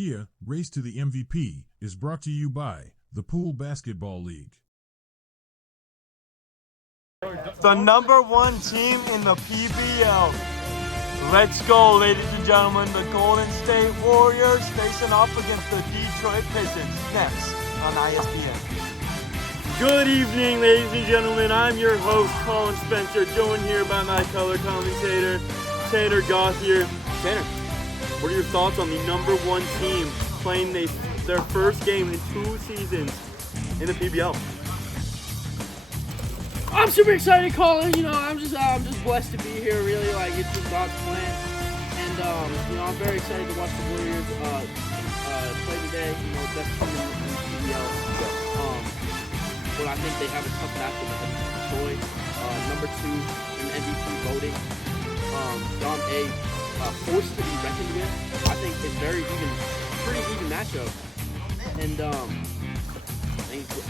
Kia Race to the MVP is brought to you by the Pool Basketball League. The number one team in the PBL. Let's go, ladies and gentlemen. The Golden State Warriors facing off against the Detroit Pistons. Next on ISBN. Good evening, ladies and gentlemen. I'm your host, Colin Spencer, joined here by my color commentator, Tanner Goff here. Tanner, what are your thoughts on the number one team playing their first game in 2 seasons in the PBL? I'm super excited, Colin. I'm just blessed to be here. Really, it's just God's plan, and I'm very excited to watch the Warriors play today. Best team in the PBL. But I think they have a tough matchup against Detroit, number 2 in MVP voting. Dom A, force to be reckoned with. I think it's pretty even matchup, and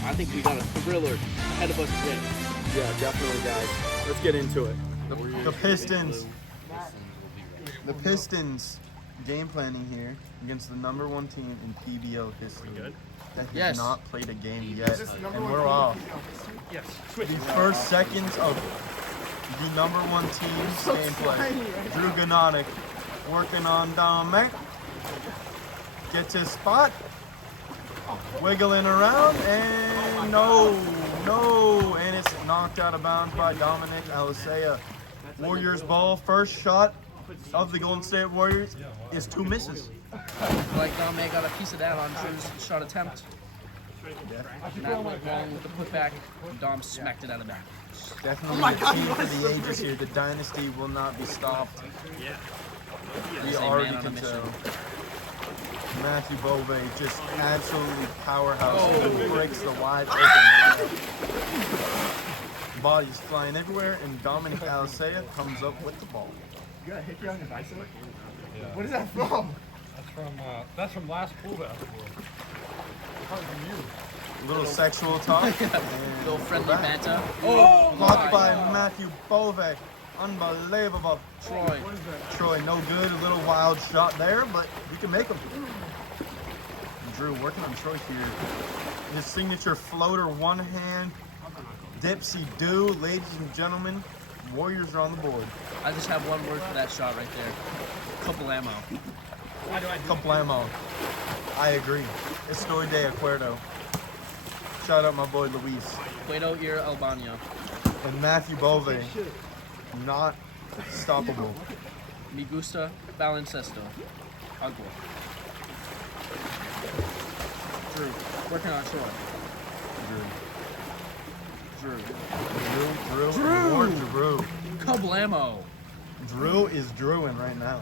I think we got a thriller ahead of us today. Yeah, definitely, guys. Let's get into it. The Pistons game planning here against the number one team in PBL history. That has not played a game yet, and we're off. Yes. The first seconds of the number one team's gameplay. Drew Dominick working on Dominick. Gets his spot. Wiggling around, and no, and it's knocked out of bounds by Dominick Alisea. Warriors ball, first shot of the Golden State Warriors is 2 misses. Dominick got a piece of that on Drew's shot attempt. Yeah. And that went long with the putback. Dom smacked it out of the back. Definitely a team for the ages here. The dynasty will not be stopped. We already can tell. Matthew Bove just absolutely powerhouse. He breaks the wide open. Bodies flying everywhere, and Dominick Alisea comes up with the ball. You got a hickey on your bicep? Yeah. What is that from? That's from last pool basketball. Probably from you. A little sexual talk. Little friendly banter. Blocked by Matthew Bove. Unbelievable. Troy, no good. A little wild shot there, but we can make him. Drew working on Troy here. His signature floater, one hand. Dipsy do, ladies and gentlemen. Warriors are on the board. I just have one word for that shot right there. Couple ammo. Couple ammo. I agree. Estoy de acuerdo. Shout out my boy Luis. Cueto ir al baño. And Matthew Bove. Not stoppable. Me gusta baloncesto. Agua. Drew, working on Troy. Drew. Kablamo. Drew is drewing right now.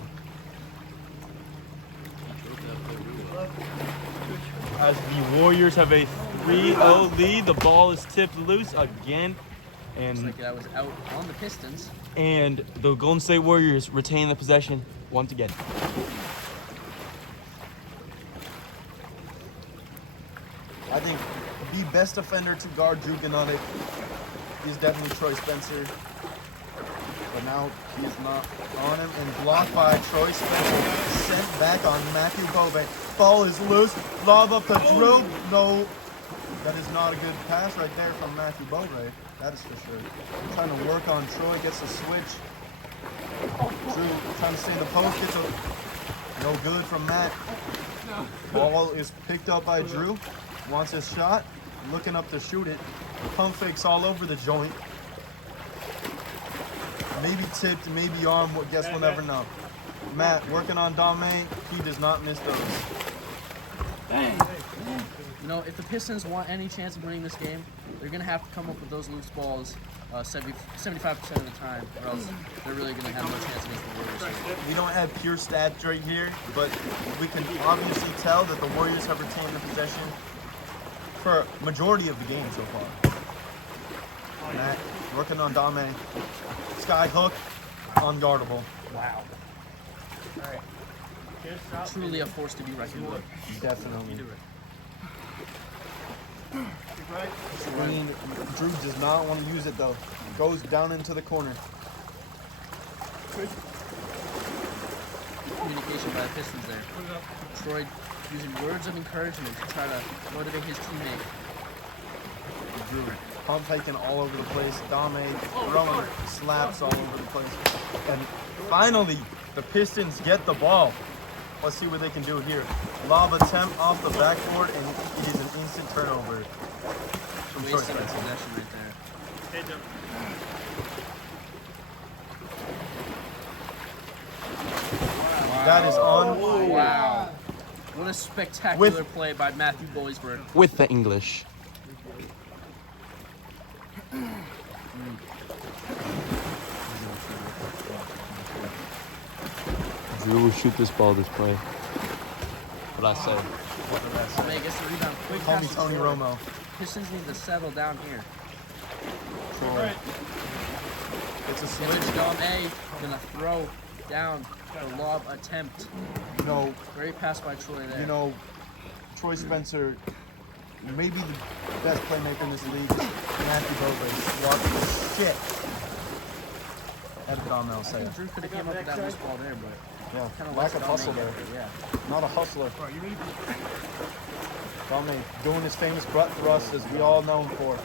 As the Warriors have a 3-0 lead, the ball is tipped loose again. And looks like that was out on the Pistons. And the Golden State Warriors retain the possession once again. I think the best defender to guard Drew Dominick is definitely Troy Spencer. But now he is not on him, and blocked by Troy Spencer. Sent back on Matthew Bove. Ball is loose. Lob up to Drew. No. That is not a good pass right there from Matthew Bove. That is for sure. Trying to work on Troy, gets a switch. Drew trying to stay in the post, gets a no good from Matt. Ball is picked up by Drew. Wants his shot, looking up to shoot it. Pump fakes all over the joint. Maybe tipped, maybe arm, guess we'll never know. Matt working on Dominick, he does not miss those. Bang. If the Pistons want any chance of winning this game, they're going to have to come up with those loose balls 75% of the time, or else they're really going to have no chance against the Warriors. We don't have pure stats right here, but we can obviously tell that the Warriors have retained the possession for majority of the game so far. Matt working on Dominick. Sky hook, unguardable. Wow. All right. Truly a force to be reckoned with. Definitely. Screen. Drew does not want to use it though. Goes down into the corner. Communication by the Pistons there. Troy using words of encouragement to try to motivate his teammate. Drew, pump faking all over the place. Dominick throwing slaps all over the place. And finally, the Pistons get the ball. Let's see what they can do here. Lob attempt off the backboard, and it is an instant turnover. From Troy Wasted a Spencer. possession right there. That is on. Wow. What a spectacular play by Matthew Boysberg. With the English. Drew will shoot this ball this play. What I say. May gets the rebound. Quick Call pass me to Tony Troy. Romo. Pistons need to settle down here. Troy. It's a Switch switch. Dom A. Gonna throw down the lob attempt. You know, Great pass by Troy there. you know, Troy Spencer, maybe the best playmaker in this league. Matthew Bovis watching the shit out of Dom I think Drew could have came up with that loose ball there, but Yeah, kind of lack of hustle there. Yeah. Not a hustler. Dominick doing his famous butt thrust, as we all know him for.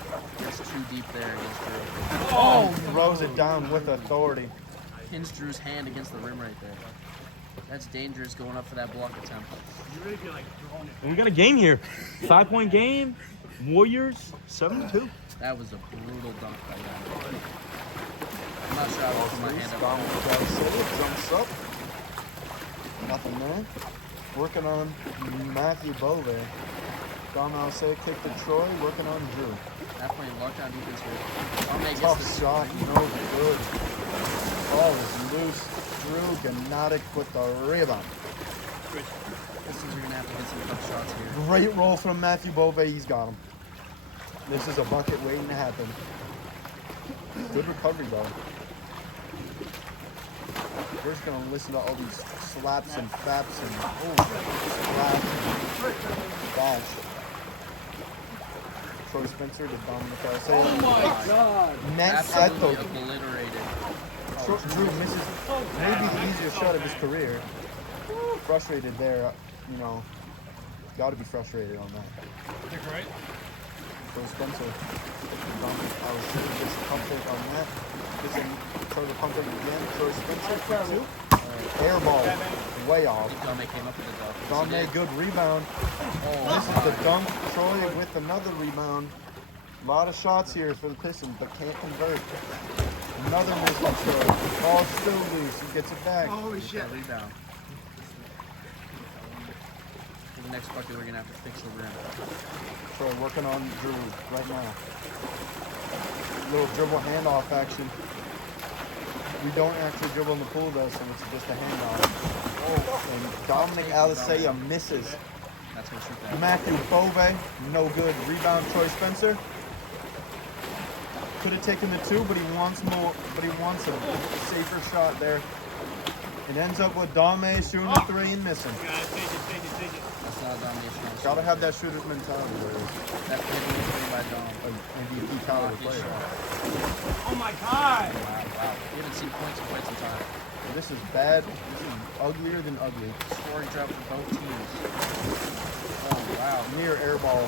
It's too deep there against Drew. Oh, throws it down with authority. Pins Drew's hand against the rim right there. That's dangerous going up for that block attempt. We got a game here. 5-point game. Warriors 7-2. That was a brutal dunk by that. I'm not sure I would put my hand up. Dominick jumps up. Nothing there. Working on Matthew Bove. Dominick say kick to Troy. Working on Drew. Definitely lockdown defense here. Dominick gets Tough the shot, no good. Ball is loose. Drew Dominick with the rebound. Pistons are gonna have to get some tough shots here. Great roll from Matthew Bove. He's got him. This is a bucket waiting to happen. Good recovery though. We're just gonna listen to all these slaps and faps and slaps and bash. Troy Spencer to Dominick. Oh my God! Net Absolutely at the obliterated. Drew misses maybe the easiest shot of his career. Frustrated there, you know. Got to be frustrated on that. Right? Troy Spencer. I was shooting this pump fake on that. This and throw the pump fake again. Troy Spencer for two. Air ball, way off. I think Dominick came up with a dunk. Dominick, good rebound. Oh, This is the dunk. Troy with another rebound. A lot of shots here for the Pistons, but can't convert. Another miss from Troy. Ball still loose. He gets it back. holy shit! Rebound. For the next bucket, we're gonna have to fix the rim. Troy working on Drew right now. Little dribble handoff action. We don't actually dribble in the pool though, so it's just a handoff. Oh, and Dominick Alisea misses. That's gonna shoot that. Matthew Bove, no good. Rebound Troy Spencer. Could have taken the two, but he wants more. But he wants a safer shot there. It ends up with Dame shooting a three and missing. That's not a domination. Gotta have that shooter's mentality. That could have been played by Dom. MVP caliber Block his player. shot. Oh my God! Wow. We haven't seen points in quite some time. This is bad. This is uglier than ugly. Scoring drought for both teams. Oh, wow. Near air ball.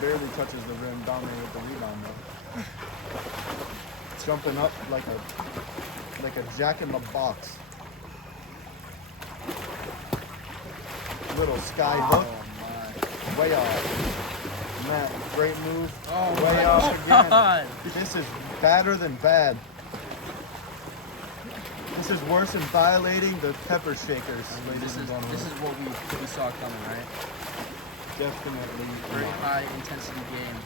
Barely touches the rim. Dominated with the rebound though. Jumping up like a jack in the box. Little sky hook. Oh, Way off. Matt, great move. my. Oh, Way my off God. again. This is badder than bad. This is worse than violating the pepper shakers. This ladies and gentlemen. is what we saw coming, right? Definitely. Very not. high intensity game.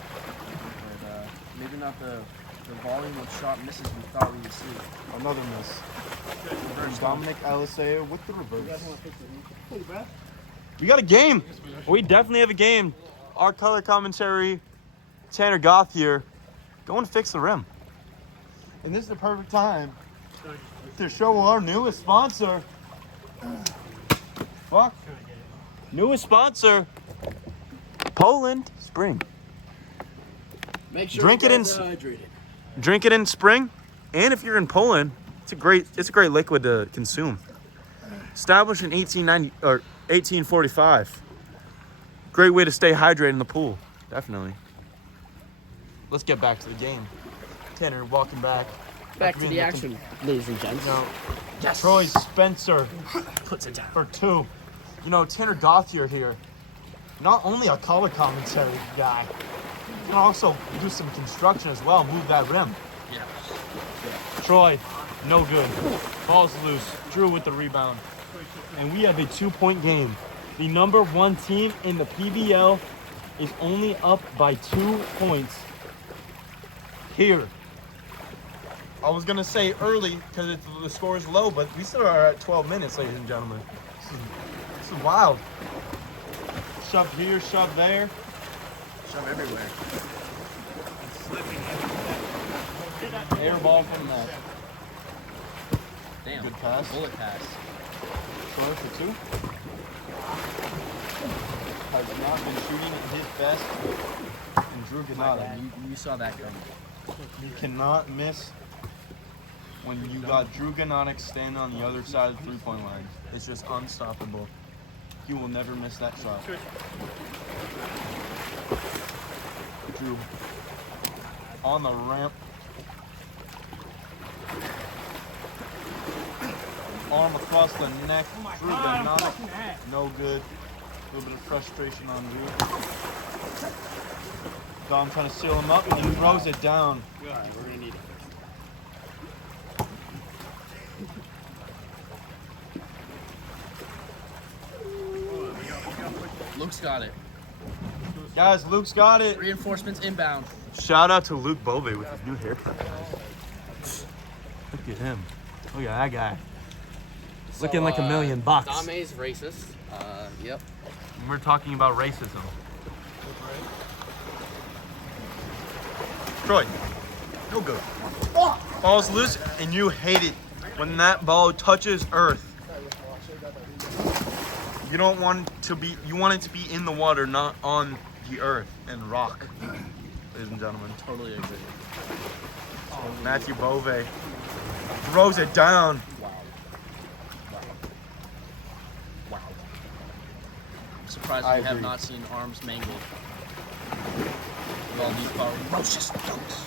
But maybe not the volume of shot misses we thought we would see. Another miss. Reverse Dominick Alisea with the reverse. We got a game. We definitely have a game. Our color commentary, Tanner Goth here, going to fix the rim. And this is the perfect time to show our newest sponsor. Fuck. Newest sponsor, Poland Spring. Make sure Drink you it in- guys are hydrated. Drink it in spring, and if you're in Poland, it's a great liquid to consume. Established in 1845, Great way to stay hydrated in the pool. Definitely. Let's get back to the game. Tanner walking back. Back to the action, ladies and gents. Yes. Troy Spencer Puts it down. for 2. You know, Tanner Gauthier here, not only a color commentary guy, he can also do some construction as well, move that rim. Yeah. Troy, no good. Ball's loose. Drew with the rebound. And we have a 2-point game. The number 1 team in the PBL is only up by 2 points here. I was gonna say early because the score is low, but we still are at 12 minutes, ladies and gentlemen. This is wild. Shove here, shove there. Shove everywhere. Air ball from that. Damn. Good pass. Bullet pass. Troy for 2. Has not been shooting at his best. And Drew Gennady. You saw that coming. You cannot miss when you got Drew Gennady standing on the other side of the 3-point line. It's just unstoppable. He will never miss that shot. Drew on the ramp. Arm across the neck. Drew Gennady. No good. A little bit of frustration on Drew. Dom trying to seal him up and he throws it down. We're gonna need it. Luke's got it. Guys, Luke's got it. Reinforcements inbound. Shout out to Luke Bove with his new haircut. Look at him. Look at that guy. Looking like $1 million bucks. Dame's racist. Yep. We're talking about racism. Troy, no good. Ball's loose and you hate it when that ball touches earth. You don't want it to be, you want it to be in the water, not on the earth and rock, ladies and gentlemen. Totally agree. Matthew Bove throws it down. Wow. I'm surprised I we have agree. not seen arms mangled. With all these ferocious dunks.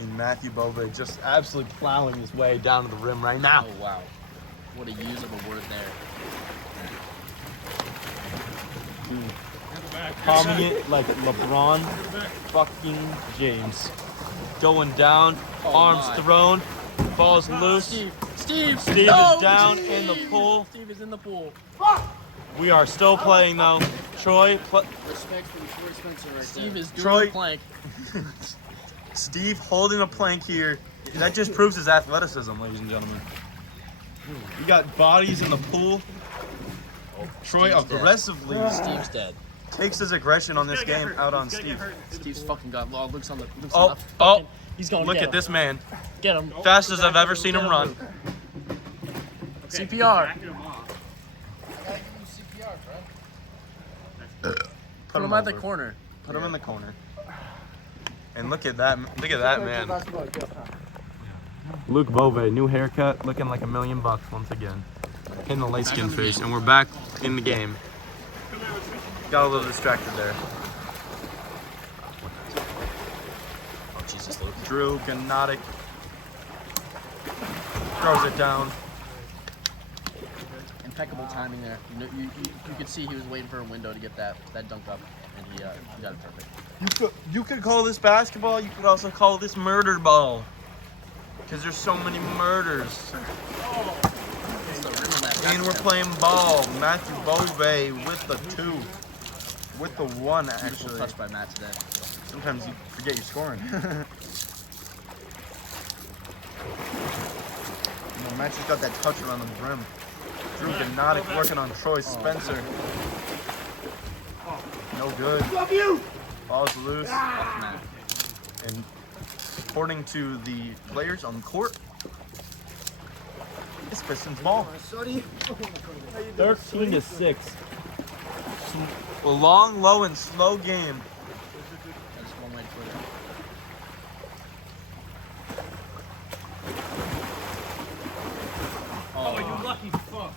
And Matthew Bove just absolutely plowing his way down to the rim right now. Oh wow. What a use of a word there. Palming it like LeBron fucking James. Going down, Oh arms my. thrown, ball's loose. Steve is down in the pool. Steve is in the pool. We are still playing though. Troy, Respect for the Troy Spencer right Steve is doing Troy- the plank. Steve holding a plank here. That just proves his athleticism, ladies and gentlemen. We got bodies in the pool. Troy Steve's dead. aggressively Steve's dead. takes his aggression on this game out on Steve. Steve's fucking got law. Luke's on the. Luke's Oh, on the oh, fucking, he's going. look get at this man. Get him. Fastest I've ever seen him run. CPR. Put him at the over. corner. Put him in the corner. And look at that man. Luke Bove, new haircut, looking like $1 million once again. Hitting the light skin face, and we're back in the game. Got a little distracted there. Oh Jesus, Luke. Drew Gennady throws it down. Impeccable timing there. You could see he was waiting for a window to get that dunk up, and he got it perfect. You could call this basketball. You could also call this murder ball, because there's so many murders. It's the rim on that And we're basketball. playing ball. Matthew Bove with the 2, with the 1 Beautiful actually. touch by Matt today. Sometimes you forget you're scoring. Matt just got that touch around the rim. Drew Gennady working on Troy Spencer. No good. Ball's loose. Fuck Matt. And according to the players on the court, it's Pistons ball. 13-6. A long, low, and slow game. That's one way to put it. Oh, you lucky fuck.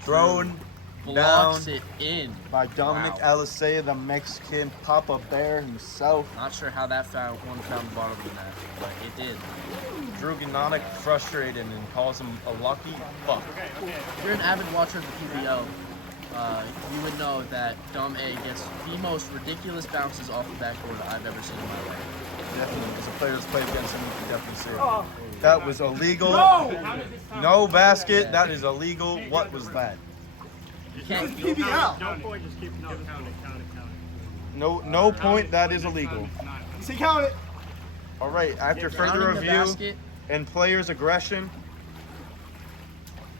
Throwing blocks Down it in. by Dominick Wow. Alisea, the Mexican Papa Bear himself. Not sure how that one found the bottom of the net, but it did. Drew Gnotic frustrated and calls him a lucky fuck. If you're an avid watcher of the PBL, you would know that Dom A gets the most ridiculous bounces off the backboard I've ever seen in my life. Definitely, as a player that's played against him, you can definitely see it. That was illegal. No basket. That is illegal. What was that? You can't. No point, just keep count it. No point. That is illegal. Say count it. All right. After further Counting the review basket, and players' aggression,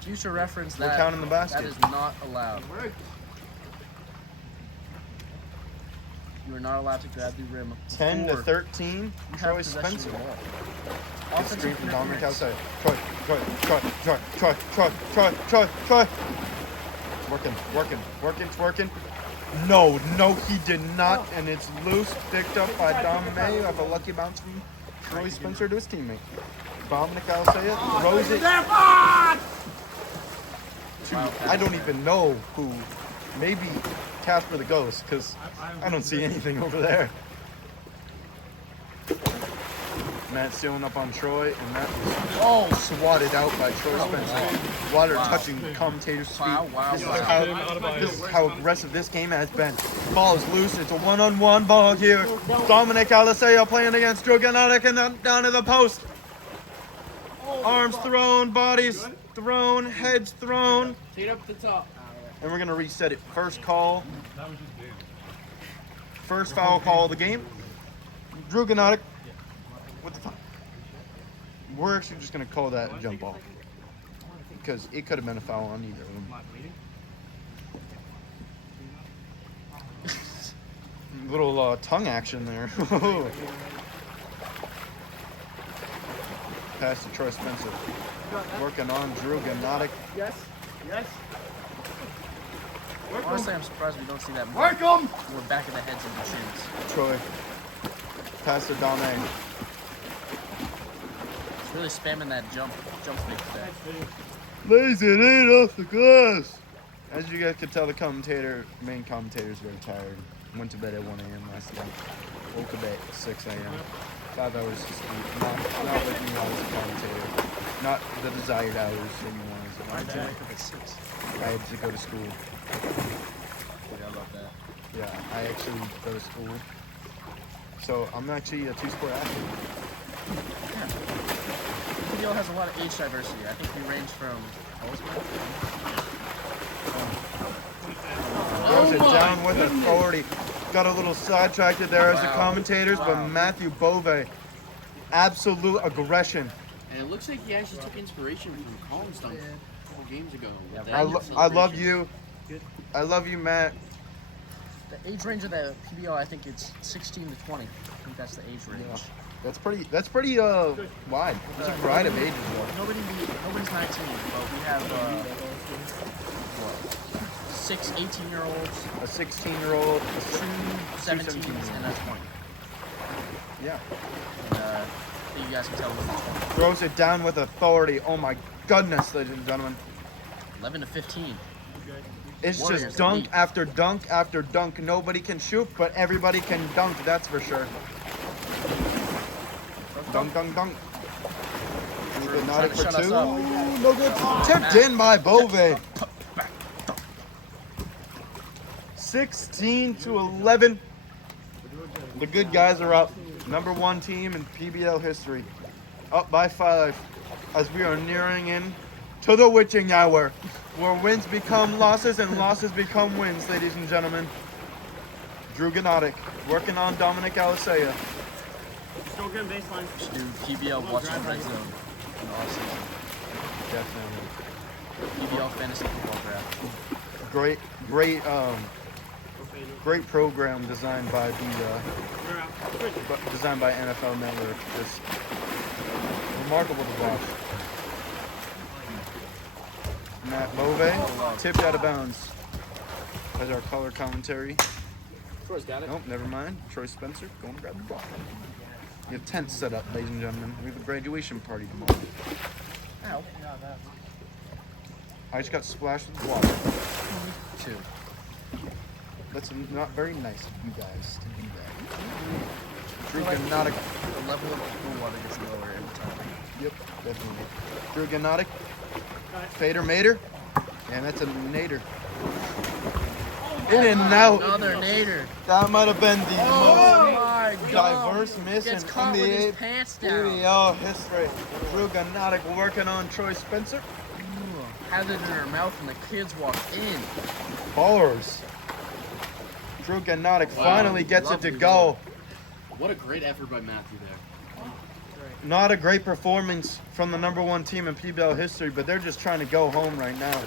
future reference we're that counting the basket. that is not allowed. You are not allowed to grab the rim. 10 to before 13. you have Troy possession of Spencer. the ball. Good Offensive screen from Dominick interference. outside. Troy. Working. No, he did not, and it's loose. Picked up by Dom May. Have a lucky bounce from Troy Spencer to his teammate. Dominick Alisea throws it. I don't even know who. Maybe Casper the Ghost, because I don't see anything over there. Matt sealing up on Troy, and that was all swatted out by Troy Spencer. Water touching commentator's feet. This is how aggressive this game has been. Ball is loose. It's a one-on-one ball here. Dominick Alisea playing against Drew Gnotic, and then down to the post. Arms thrown, bodies thrown, heads thrown. Take it up at the top. And we're going to reset it. First call. First foul call of the game. Drew Gnotic. What the fuck? We're actually just going to call that a jump ball. Because it could have been a foul on either of them. Little tongue action there. Pass to Troy Spencer. Working on Drew Gnotic. Yes. Honestly, I'm surprised we don't see that more. Work 'em. More back of the heads and the shins. Troy. Pass to Dame. It's really spamming that jump stick today. Lays it in off the glass. As you guys could tell, the main commentator's very tired. Went to bed at 1 a.m. last night. Woke up at 6 a.m. 5 hours of sleep. Not with me as a commentator. Not the desired hours that you want as a Why did you commentator. wake up at 6? I had to go to school. I love that. Yeah, I actually go to school. So I'm actually a two-sport athlete. PBL has a lot of age diversity. I think we range from. Throws it down with authority. Got a little sidetracked there as the commentators, but Matthew Bove, absolute aggression. And it looks like he actually took inspiration from Colin's dunk a couple games ago. with I love celebration. you. I love you, Matt. The age range of the PBL, I think it's 16 to 20. I think that's the age range. Yeah. That's pretty wide. It's a variety of ages though. Nobody's 19, but we have six 18-year-olds, A 16-year-old, two 17s, and a 20. Yeah. And, I think you guys can tell who's the 20. Throws it down with authority. Oh my goodness, ladies and gentlemen. 11 to 15. It's Warriors just dunk elite. after dunk after dunk. Nobody can shoot, but everybody can dunk, that's for sure. Dunk. Trying Not it to for shut us two. up. Ooh, no good. Tipped in by Bove. 16 to 11. The good guys are up. Number one team in PBL history. Up by 5 as we are nearing in to the witching hour, where wins become losses and losses become wins, ladies and gentlemen. Drew Gnotic working on Dominick Alisea. Still good baseline. Should do PBL watching red zone in the offseason. Definitely. PBL fantasy football draft. Great program designed by NFL Network. Just remarkable to watch. Matt Bove tipped out of bounds as our color commentary. Troy's got it. Nope, never mind. Troy Spencer going to grab the ball. We have tents set up, ladies and gentlemen. We have a graduation party tomorrow. Ow. I just got splashed with water. too. That's not very nice of you guys to do that. Drew Gnotic. The level of pool water gets lower every time. Yep, definitely. Drew Gnotic. Fader Mater. And that's a nader. In and out. Another nader. That might have been the Oh most my God. diverse miss in Gets caught with his NBA pants down. PBL history. Drew Gnotic working on Troy Spencer. Had it in her mouth and the kids walked in. Ballers. Drew Gnotic finally gets it to go. What a great effort by Matthew there. Not a great performance from the #1 team in PBL history, but they're just trying to go home right now.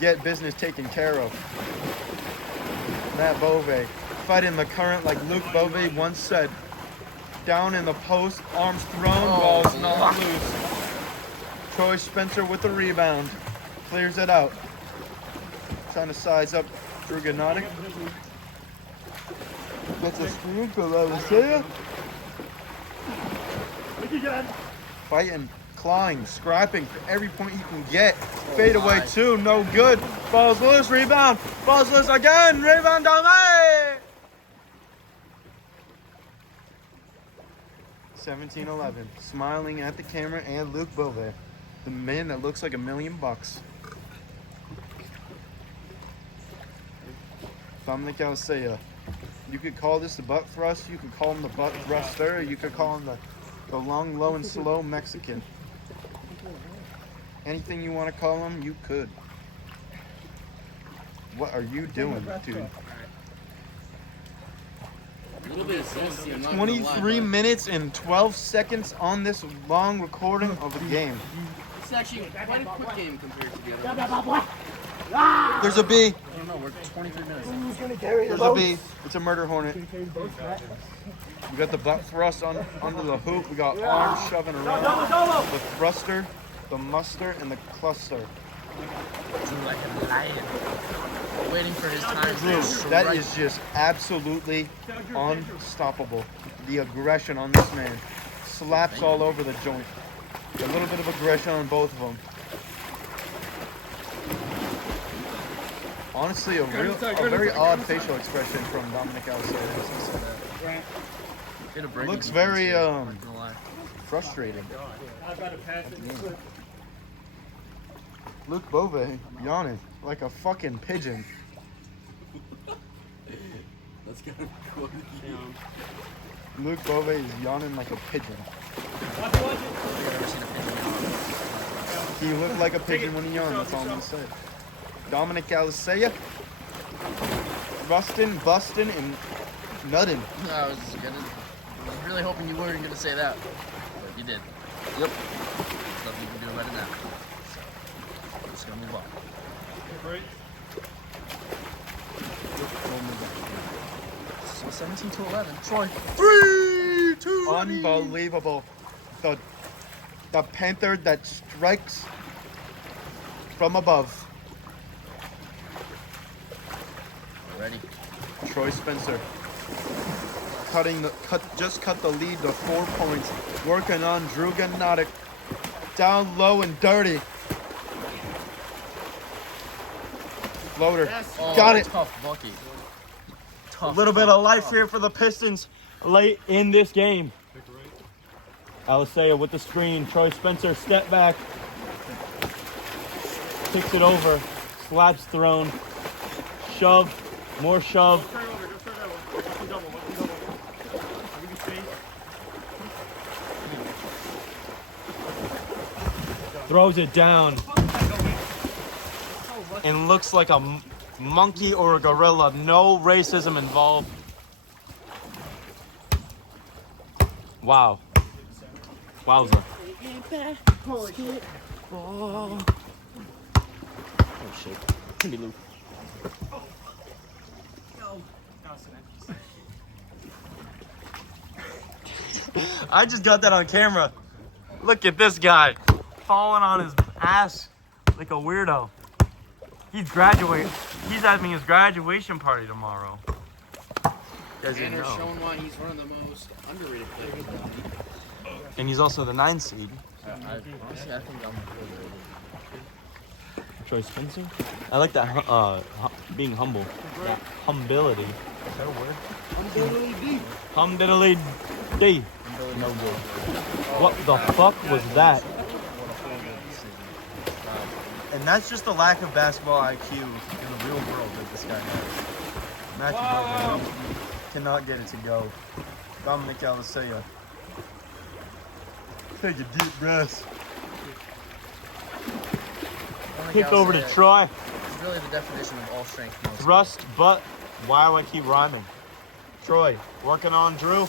Get business taken care of. Matt Bove fighting the current like Luke Bove once said. Down in the post, arms thrown, balls not loose. Troy Spencer with the rebound. Clears it out. Trying to size up Drew Gnotic. That's a sprinkle, I was saying. Fighting, clawing, scrapping for every point he can get. Fade away two, no good. Balls loose, rebound. Balls loose again, rebound down there. 17-11, smiling at the camera and Luke Bove, the man that looks like $1 million. Dominick Alisea. You could call this the butt thrust, you could call him the butt thruster, you could call him the long, low, and slow Mexican. Anything you want to call him, you could. What are you doing, dude? A little bit of zesty, I'm not gonna lie, 23 minutes and 12 seconds on this long recording of a game. It's actually quite a quick game compared to the other ones. There's a B. I don't know, we're 23 minutes. There's a B. It's a murder hornet. We got the butt thrust under the hoop. We got arms shoving around. The thruster, the muster, and the cluster. Drew like a lion. Waiting for his time. Drew, that is just absolutely unstoppable. The aggression on this man. Slaps all over the joint. A little bit of aggression on both of them. Honestly, a very odd facial expression from Dominick Alisea. Looks very frustrating. Luke Bove yawning like a fucking pigeon. Let's get him going. Luke Bove is yawning like a pigeon. He looked like a pigeon when he yawned, that's all I'm gonna say. Dominick Alisea, rustin', bustin', and nuttin'. I was really hoping you weren't going to say that, but you did. Yep. Nothing you can do about it now. So, we're just going to move on. So 17-11. Troy. 3-2. Unbelievable. The Panther that strikes from above. Ready. Troy Spencer just cut the lead to 4 points. Working on Drew Gnotic. Down low and dirty. Floater. Got it. Tough bucket. A little bit of life here for the Pistons late in this game. Alisea with the screen. Troy Spencer step back. Kicks it over. Slaps thrown. Shove. More shove. Throws it down. And looks like a monkey or a gorilla. No racism involved. Wow. Wowza. Oh shit. Can be Luke. I just got that on camera. Look at this guy falling on his ass like a weirdo. He's graduating. He's having his graduation party tomorrow. And they're showing why he's one of the most underrated players. And he's also the 9th seed. Honestly, I think I'm Troy Spencer. I like that being humble. That humility. Is that a word? Humdiddly D. No good. What the fuck was that? And that's just the lack of basketball IQ in the real world that this guy has. Matthew Bowman cannot get it to go. Dominick Alisea. Take a deep breath. Kick over to Troy. It's really the definition of all strength. Thrust, but why do I keep rhyming? Troy, working on Drew.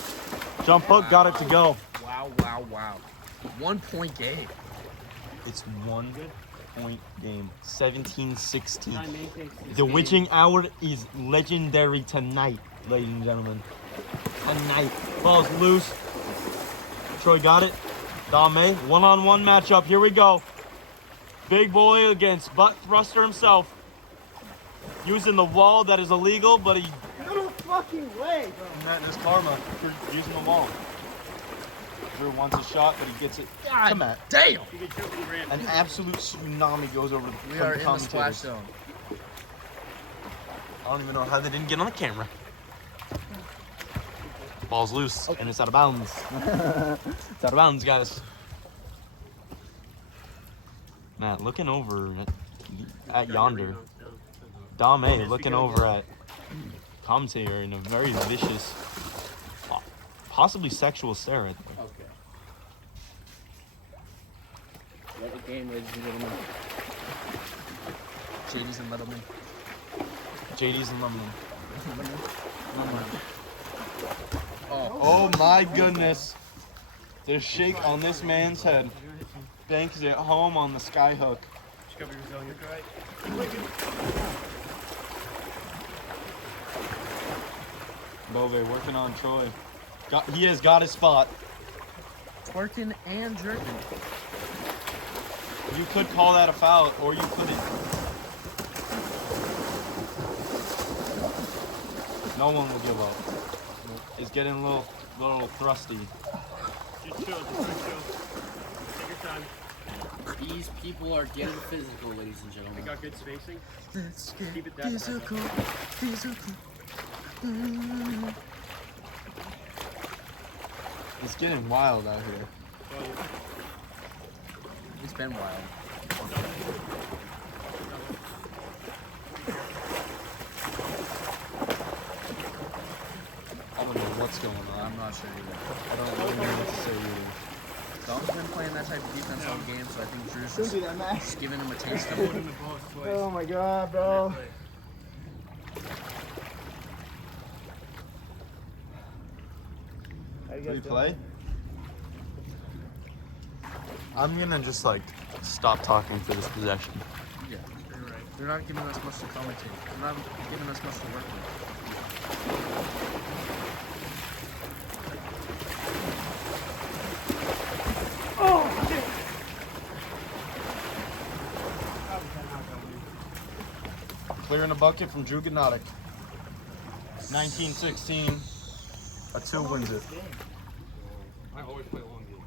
Jump hook, got it to go. Wow, wow, wow. 1 point game. It's 1 point game. 17-16. The witching hour is legendary tonight, ladies and gentlemen. Tonight. Ball's loose. Troy got it. Dame, one-on-one matchup. Here we go. Big boy against butt thruster himself. Using the wall that is illegal, but he... No fucking way, bro. Madness karma for using the wall. Drew wants a shot, but he gets it. God Come on. damn! An absolute tsunami goes over We are in the splash zone. I don't even know how they didn't get on the camera. Ball's loose, and it's out of bounds. It's out of bounds, guys. Matt, looking over at yonder. Dame looking over at commentator in a very vicious, possibly sexual stare at them. Okay. What a game, ladies and gentlemen. JD's and Littleman. JD's and Lemon. Oh my goodness. The shake on this man's head. Banks it home on the sky hook. Bove working on Troy. He has got his spot. Twerking and jerking. You could call that a foul, or you couldn't. No one will give up. It's getting a little thrusty. Just chill. Take your time. These people are getting physical, ladies and We gentlemen. got good spacing. Let's get Keep it that physical. It's getting wild out here. It's been wild. I don't know what's going on. I'm not sure either. I don't really know what to say either. Dom's been playing that type of defense all game, so I think Drew's just giving him a taste of it. Oh my god, bro. Do we play? I'm gonna just stop talking for this possession. Yeah, you're right. They're not giving us much to commentate. They're not giving us much to work with. Clearing a bucket from Drew Gnotic. 1916. A 2 wins it. I always play long game.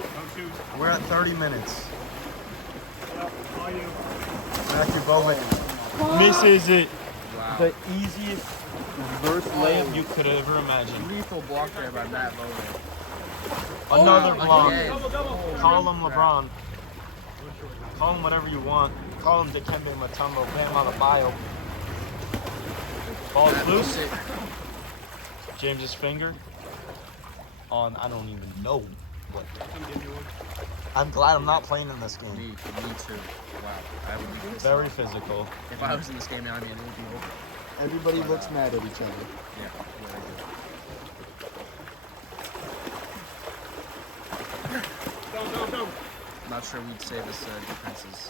Don't shoot. We're at 30 minutes. All you. Matthew Bowen. Misses it. Wow. The easiest reverse layup you could ever imagine. Lethal block there by Matt Bowman. Another block. Again. Call him LeBron. Call him whatever you want. Call him Dikembe Mutombo. Bam Adebayo. Ball's Matt loose. Bowman. James's finger on I don't even know what. I'm glad I'm not playing in this game. Me too. Wow. I would be pissed Very off. physical. If I was in this game, I mean, it would be over. Everybody looks mad at each other. Yeah, I do. Not sure we'd say this defense is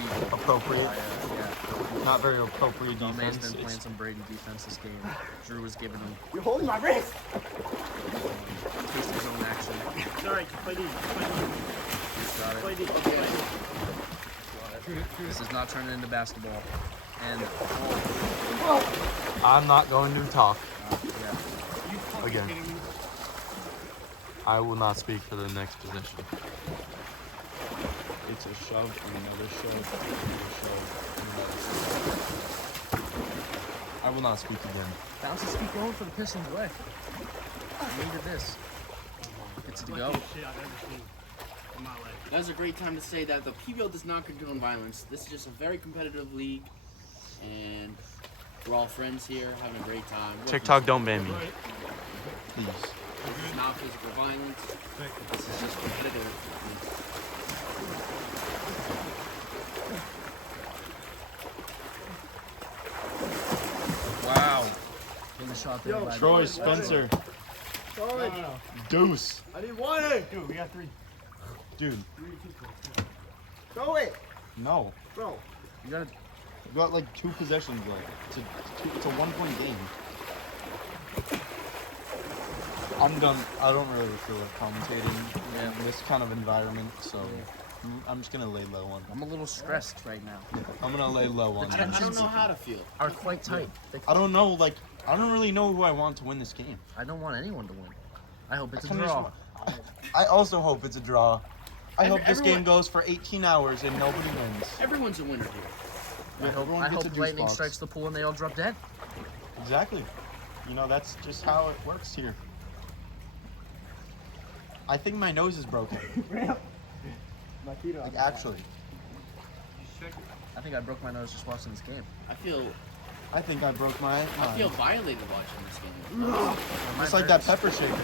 legal. Appropriate. Yeah. Not very appropriate Dome's defense. been playing It's- some Brady defense this game. Drew was giving him You're holding my wrist. taste of his own action. It's alright, play these. Got Play it. these. This is not turning into basketball. And I'm not going to talk yeah. again. I will not speak for the next possession. it's a shove and another shove and another shove and another shove. I will not speak again. Bounces keep going for the Pistons' way. Needed this. It's to go. That's a great time to say that the PBL does not condone violence. This is just a very competitive league, and we're all friends here, having a great time. TikTok, don't ban me. Please. This is not physical violence. This is just competitive. Wow. Getting the shot there. By Troy Spencer. Colin, Deuce. I didn't want it. Dude, we got 3. Dude, Throw it, no. bro. You gotta. We got like 2 possessions left. It's a 1-point game. I'm done. I don't really feel like commentating in this kind of environment, so I'm just gonna lay low on. I'm a little stressed right now. I'm gonna lay low on. I don't know how to feel. Are quite tight. I don't know. Like, I don't really know who I want to win this game. I don't want anyone to win. I hope it's a kinda draw. I also hope it's a draw. I hope this everyone- game goes for 18 hours and nobody wins. Everyone's a winner here. I hope Everyone gets a juice lightning box. strikes the pool and they all drop dead. Exactly. You know, that's just how it works here. I think my nose is broken. Like, actually. I think I broke my nose just watching this game. I feel my I feel violated watching this game. Just like that pepper shaker.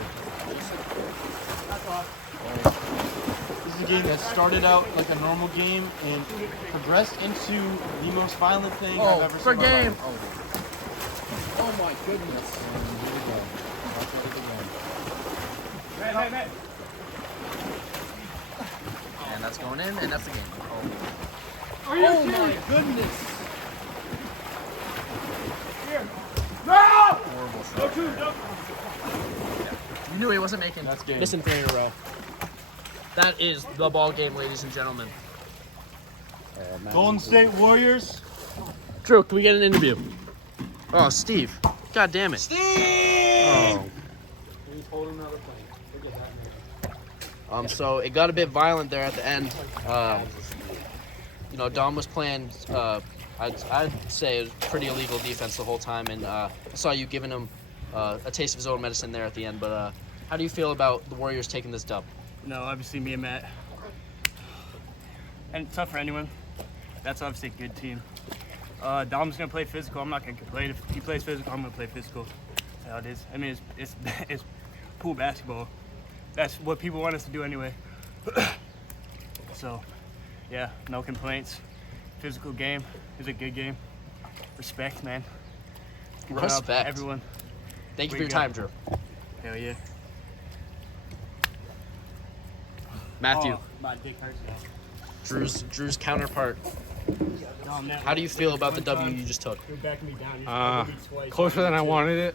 This is a game that started out like a normal game and progressed into the most violent thing I've ever seen in my life. Oh my goodness. And here we go. Watch it again. And that's going in, and that's the game. Oh my goodness. Horrible shot. You knew he wasn't making. That's game. Missing 3 in a row. That is the ball game, ladies and gentlemen. Golden State Warriors. Drew, can we get an interview? Oh, Steve. God damn it. Steve! Oh. So it got a bit violent there at the end. You know, Dom was playing, I'd say it was pretty illegal defense the whole time, and I saw you giving him a taste of his own medicine there at the end, but how do you feel about the Warriors taking this dub? No, obviously me and Matt. And it's tough for anyone. That's obviously a good team. Dom's gonna play physical. I'm not gonna complain. If he plays physical, I'm gonna play physical. That's how it is. I mean, it's pool basketball. That's what people want us to do anyway. So, yeah, no complaints. Physical game is a good game. Respect, man. Run up, Respect. everyone. Thank you for Way your to go. time, Drew. Hell yeah. Matthew, Oh, my dick hurts now. Drew's counterpart. Dom, that How do you feel about the W you just took? You're backing me down. Closer than I wanted it.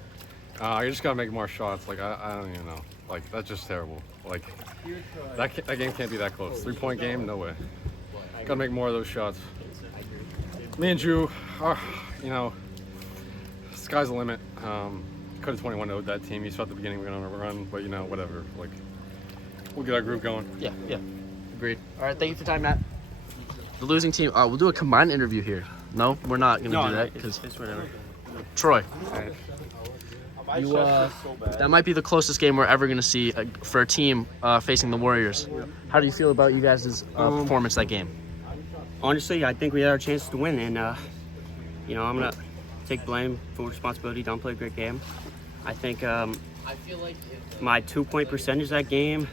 You just gotta make more shots. Like I don't even know. Like that's just terrible. Like that game can't be that close. 3-point game, no way. Gotta make more of those shots. Me and Drew are, you know, sky's the limit. Could have 21-0'd that team. You saw at the beginning we went on a run, but you know, whatever. Like we'll get our group going. Yeah. Agreed. All right, thank you for your time, Matt. The losing team, we'll do a combined interview here. No, we're not going to do that because It's whatever. Troy, you, that might be the closest game we're ever going to see for a team facing the Warriors. How do you feel about you guys' performance that game? Honestly, I think we had our chance to win, and you know, I'm gonna take blame, full responsibility. Don't play a great game. I think I feel like my 2-point percentage that game.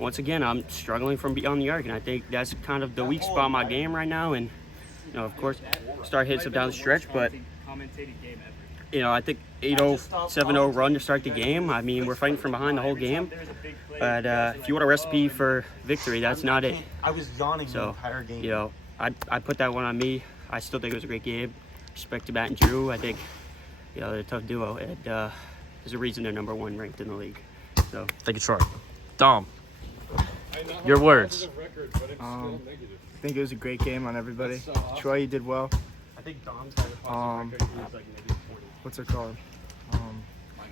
Once again, I'm struggling from beyond the arc, and I think that's kind of the weak spot in my game right now. And you know, of course, start hitting some down the stretch, but you know, I think 8-0, 7-0 run to start the game. I mean, we're fighting from behind the whole game. But if you want a recipe for victory, that's not it. I was yawning the So, entire game. you know, I put that one on me. I still think it was a great game. Respect to Matt and Drew. I think, you know, they're a tough duo, and there's a reason they're #1 ranked in the league. So, Thank you, Troy. Dom, your words. I think it was a great game on everybody. Troy, you did well. I think Dom's had a record. What's it called?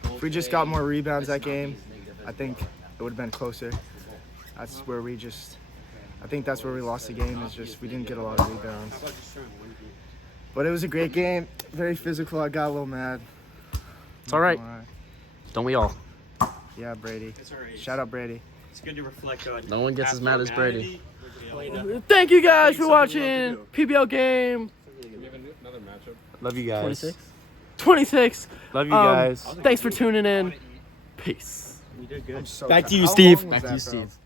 If we just got more rebounds that game, I think it would have been closer. That's where we just I think that's where we lost the game. Is just we didn't get a lot of rebounds. But it was a great game. Very physical. I got a little mad. It's all right. Don't we all? Yeah, Brady. It's all right. Shout out Brady. It's good to reflect on. No one gets as mad as Brady. Thank you guys for watching PBL game Another matchup. Love you guys. 26. Love you guys. Thanks for tuning in. Peace. We did good. I'm so Back to tired. you, How Steve. long was Back to that, you, bro? Steve.